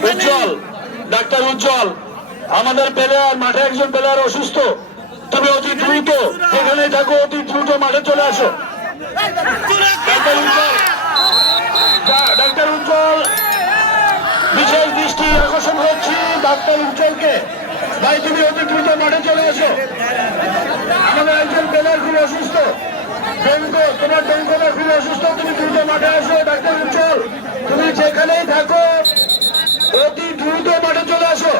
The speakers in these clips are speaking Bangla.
উজ্জ্বল, ডাক্তার উজ্জ্বল, আমাদের প্লেয়ার মাঠে একজন প্লেয়ার অসুস্থ, তুমি অতি দ্রুত যেখানে থাকো অতি দ্রুত মাঠে চলে আসো। ডাক্তার উজ্জ্বল, বিশেষ দৃষ্টি আকর্ষণ করছি ডাক্তার উজ্জ্বলকে, ভাই তুমি অতি দ্রুত মাঠে চলে আসো। আমাদের একজন প্লেয়ার খুব অসুস্থ, তোমার ডেঙ্গুটা খুব অসুস্থ, তুমি দ্রুত মাঠে আসো। ডাক্তার উজ্জ্বল, তুমি যেখানেই থাকো অতি দ্রুত মাঠে চলে আসো।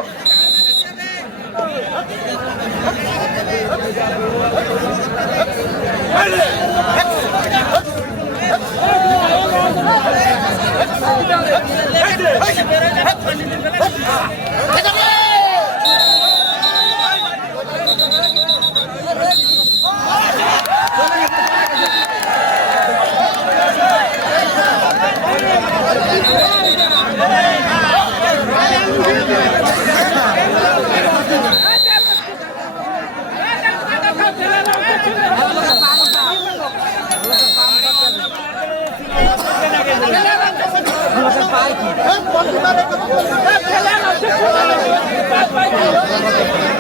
Hey,